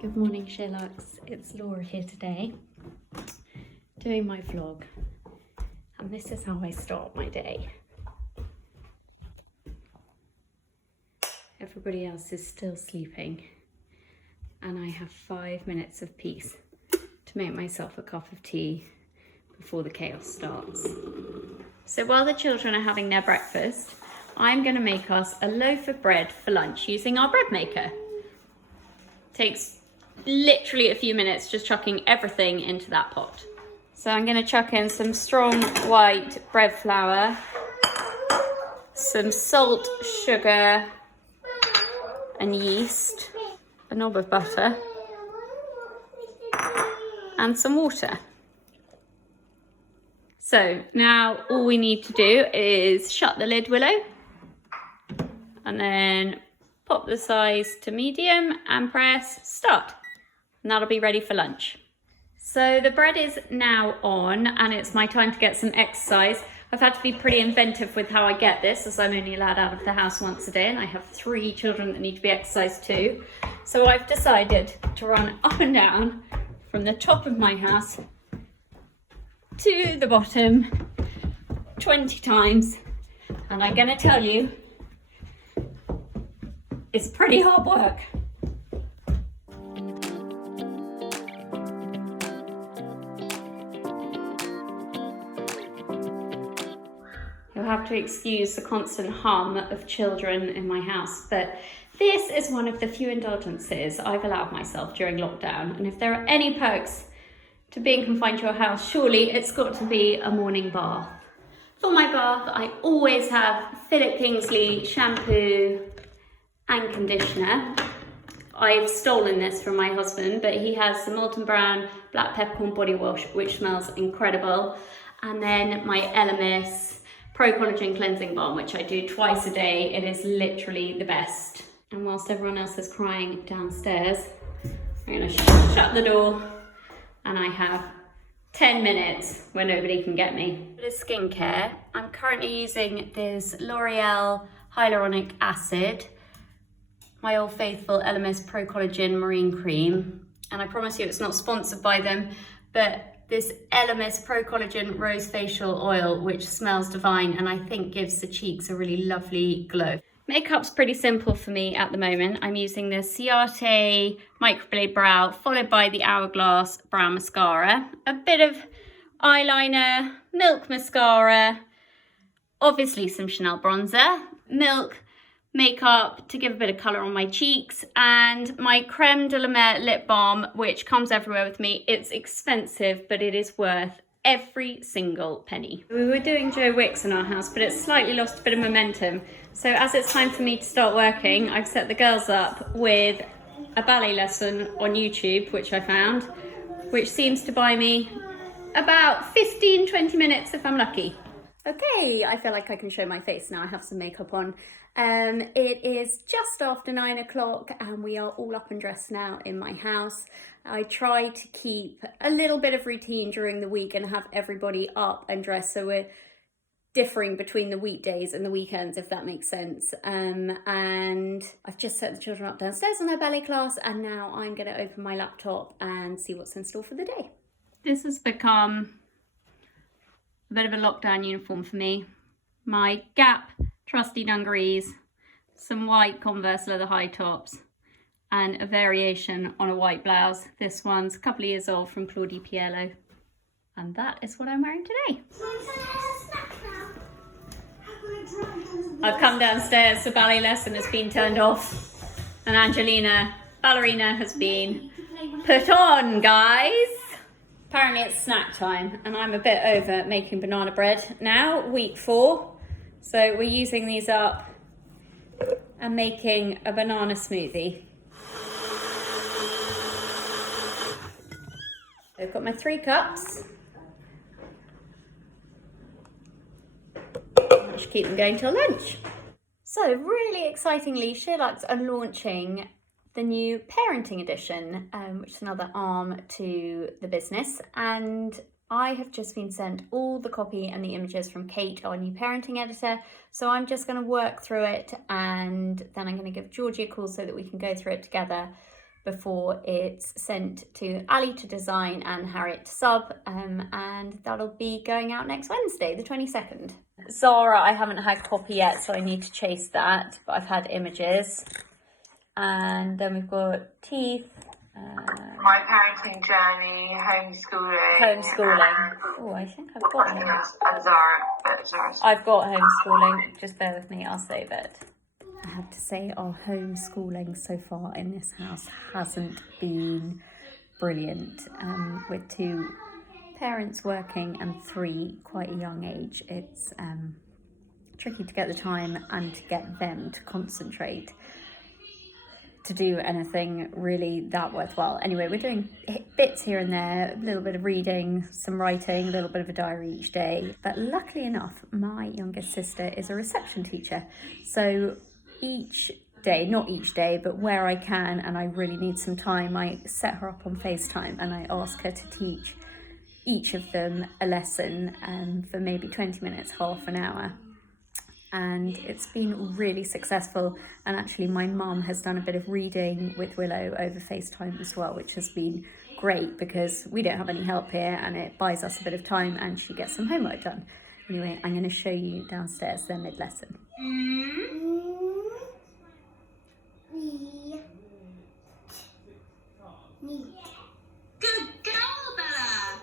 Good morning, SheerLuxe. It's Laura here today, doing my vlog, and this is how I start my day. Everybody else is still sleeping, and I have 5 minutes of peace to make myself a cup of tea before the chaos starts. So while the children are having their breakfast, I'm going to make us a loaf of bread for lunch using our bread maker. Takes literally a few minutes just chucking everything into that pot. So I'm going to chuck in some strong white bread flour, some salt, sugar and yeast, a knob of butter and some water. So now all we need to do is shut the lid, Willow, and then pop the size to medium and press start. And that'll be ready for lunch. So the bread is now on and it's my time to get some exercise. I've had to be pretty inventive with how I get this, as I'm only allowed out of the house once a day and I have 3 children that need to be exercised too. So I've decided to run up and down from the top of my house to the bottom 20 times. And I'm gonna tell you, it's pretty hard work. You'll have to excuse the constant hum of children in my house, but this is one of the few indulgences I've allowed myself during lockdown. And if there are any perks to being confined to your house, surely it's got to be a morning bath. For my bath, I always have Philip Kingsley shampoo and conditioner. I've stolen this from my husband, but he has the Molten Brown Black Peppercorn Body Wash, which smells incredible. And then my Elemis Pro Collagen Cleansing Balm, which I do twice a day. It is literally the best. And whilst everyone else is crying downstairs, I'm gonna shut the door and I have 10 minutes where nobody can get me. For the skincare, I'm currently using this L'Oreal Hyaluronic Acid, my old faithful Elemis Pro Collagen Marine Cream. And I promise you it's not sponsored by them, but this Elemis Pro Collagen Rose Facial Oil, which smells divine and I think gives the cheeks a really lovely glow. Makeup's pretty simple for me at the moment. I'm using the Ciate Microblade Brow, followed by the Hourglass Brow Mascara, a bit of eyeliner, Milk Mascara, obviously some Chanel bronzer, Milk makeup to give a bit of colour on my cheeks, and my Creme de la Mer lip balm, which comes everywhere with me. It's expensive, but it is worth every single penny. We were doing Joe Wicks in our house, but it's slightly lost a bit of momentum. So as it's time for me to start working, I've set the girls up with a ballet lesson on YouTube, which I found, which seems to buy me about 15-20 minutes if I'm lucky. Okay, I feel like I can show my face now. I have some makeup on. It is just after 9 o'clock and we are all up and dressed now in my house. I try to keep a little bit of routine during the week and have everybody up and dressed, so we're differing between the weekdays and the weekends, if that makes sense. And I've just set the children up downstairs on their ballet class, and now I'm going to open my laptop and see what's in store for the day. This has become a bit of a lockdown uniform for me. My Gap trusty dungarees, some white Converse leather high tops, and a variation on a white blouse. This one's a couple of years old from Claudie Piello. And that is what I'm wearing today. I've come downstairs, the ballet lesson has been turned off, and Angelina, ballerina, has been put on, guys. Apparently it's snack time, and I'm a bit over making banana bread now, week 4. So we're using these up and making a banana smoothie. I've got my 3 cups. I should keep them going till lunch. So really excitingly, SheerLuxe are launching the new parenting edition, which is another arm to the business. And I have just been sent all the copy and the images from Kate, our new parenting editor. So I'm just going to work through it, and then I'm going to give Georgie a call so that we can go through it together. before it's sent to Ali to design and Harriet to sub, and that'll be going out next Wednesday, the 22nd. Zara, I haven't had copy yet, so I need to chase that, but I've had images. And then we've got teeth. My parenting journey, homeschooling. Oh, I think I've got it. And Zara. I've got homeschooling. Just bear with me, I'll save it. I have to say our homeschooling so far in this house hasn't been brilliant. With 2 parents working and 3 quite a young age, it's tricky to get the time and to get them to concentrate to do anything really that worthwhile. Anyway, we're doing bits here and there, a little bit of reading, some writing, a little bit of a diary each day. But luckily enough, my youngest sister is a reception teacher. So each day, not each day, but where I can and I really need some time, I set her up on FaceTime and I ask her to teach each of them a lesson for maybe 20 minutes, half an hour. And it's been really successful, and actually my mum has done a bit of reading with Willow over FaceTime as well, which has been great because we don't have any help here and it buys us a bit of time and she gets some homework done. Anyway, I'm going to show you downstairs their mid-lesson. Good girl, Bella.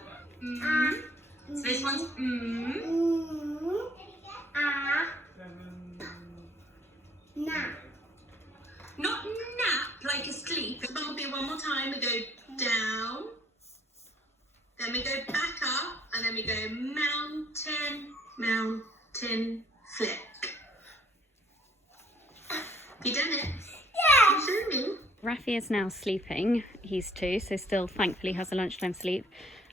So this one's nap. Not nap like asleep. Bumblebee one more time. We go down. Then we go back up. And then we go mountain, flick. You done it? Yeah. You showed me. Rafi is now sleeping. He's 2, so still thankfully has a lunchtime sleep.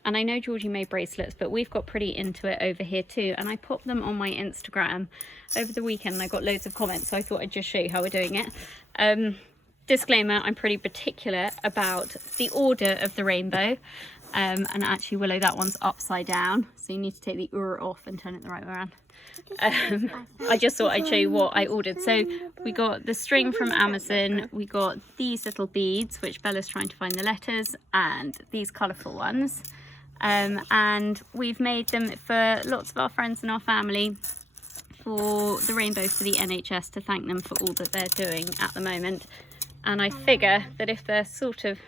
And I know Georgie made bracelets, but we've got pretty into it over here too. And I popped them on my Instagram over the weekend and I got loads of comments. So I thought I'd just show you how we're doing it. Disclaimer, I'm pretty particular about the order of the rainbow. And actually, Willow, that one's upside down. So you need to take the off and turn it the right way around. I just thought I'd show you what I ordered. So we got the string from Amazon. We got these little beads, which Bella's trying to find the letters, and these colourful ones. And we've made them for lots of our friends and our family for the rainbow for the NHS to thank them for all that they're doing at the moment. And I figure that if they're sort of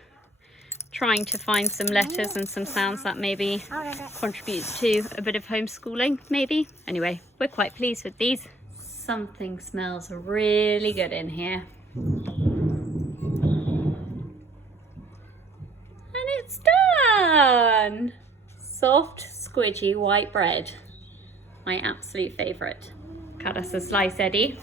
trying to find some letters and some sounds, that maybe contributes to a bit of homeschooling, maybe. Anyway, we're quite pleased with these. Something smells really good in here. And it's done! Soft, squidgy white bread. My absolute favourite. Cut us a slice, Eddie.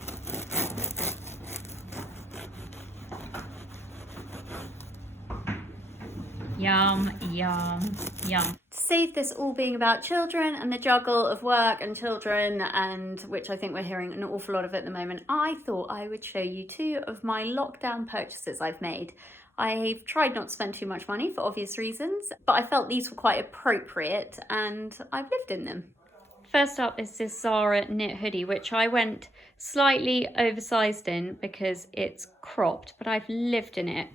Yum, yum, yum. To save this all being about children and the juggle of work and children, and which I think we're hearing an awful lot of at the moment, I thought I would show you 2 of my lockdown purchases I've made. I've tried not to spend too much money for obvious reasons, but I felt these were quite appropriate and I've lived in them. First up is this Zara knit hoodie, which I went slightly oversized in because it's cropped, but I've lived in it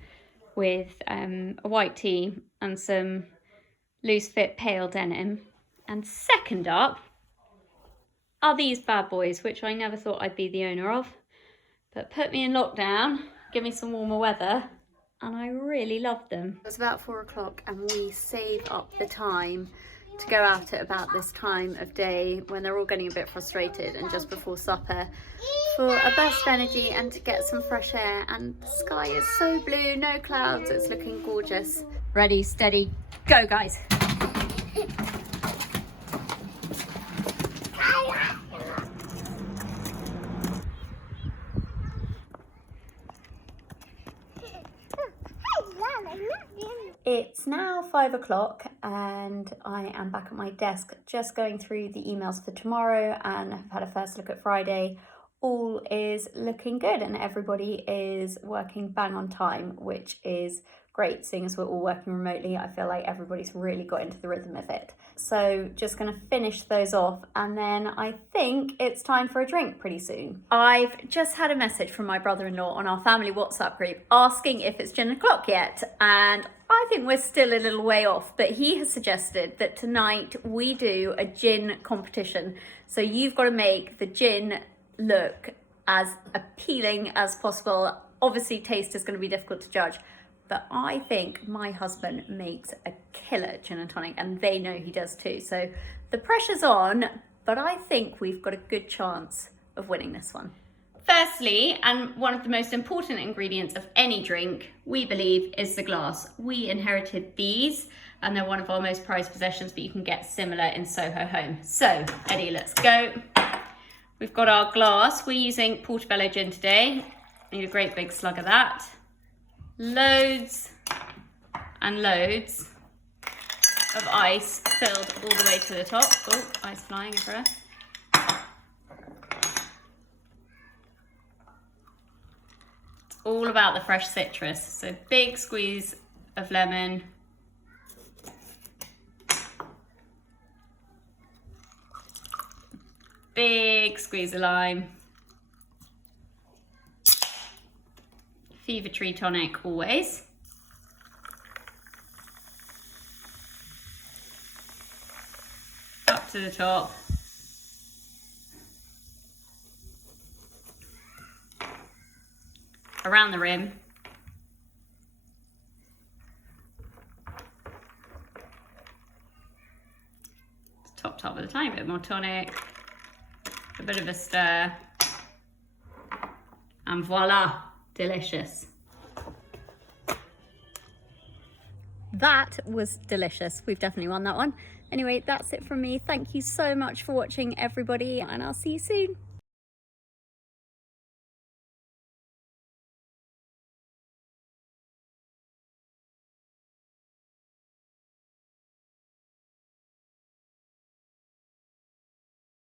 with a white tee and some loose fit pale denim. And second up are these bad boys, which I never thought I'd be the owner of, but put me in lockdown, give me some warmer weather, and I really loved them. It was about 4 o'clock and we saved up the time to go out at about this time of day when they're all getting a bit frustrated and just before supper for a burst of energy and to get some fresh air. And the sky is so blue, no clouds, it's looking gorgeous. Ready, steady, go guys. It's now 5 o'clock and I am back at my desk just going through the emails for tomorrow, and I've had a first look at Friday. all is looking good and everybody is working bang on time, which is great. Seeing as we're all working remotely, I feel like everybody's really got into the rhythm of it. So just going to finish those off, and then I think it's time for a drink pretty soon. I've just had a message from my brother-in-law on our family WhatsApp group asking if it's gin o'clock yet, and I think we're still a little way off, but he has suggested that tonight we do a gin competition. So you've got to make the gin look as appealing as possible. Obviously taste is going to be difficult to judge, but I think my husband makes a killer gin and tonic, and they know he does too. So the pressure's on, but I think we've got a good chance of winning this one. Firstly, and one of the most important ingredients of any drink, we believe, is the glass. We inherited these, and they're one of our most prized possessions, but you can get similar in Soho Home. So, Eddie, let's go. We've got our glass. We're using Portobello gin today. Need a great big slug of that. Loads and loads of ice filled all the way to the top. Oh, ice flying everywhere. It's all about the fresh citrus. So big squeeze of lemon. Big squeeze of lime. Fever Tree tonic always. Up to the top. Around the rim. Top with a tiny bit more tonic. A bit of a stir. And voila, delicious. That was delicious. We've definitely won that one. Anyway, that's it from me. Thank you so much for watching, everybody, and I'll see you soon.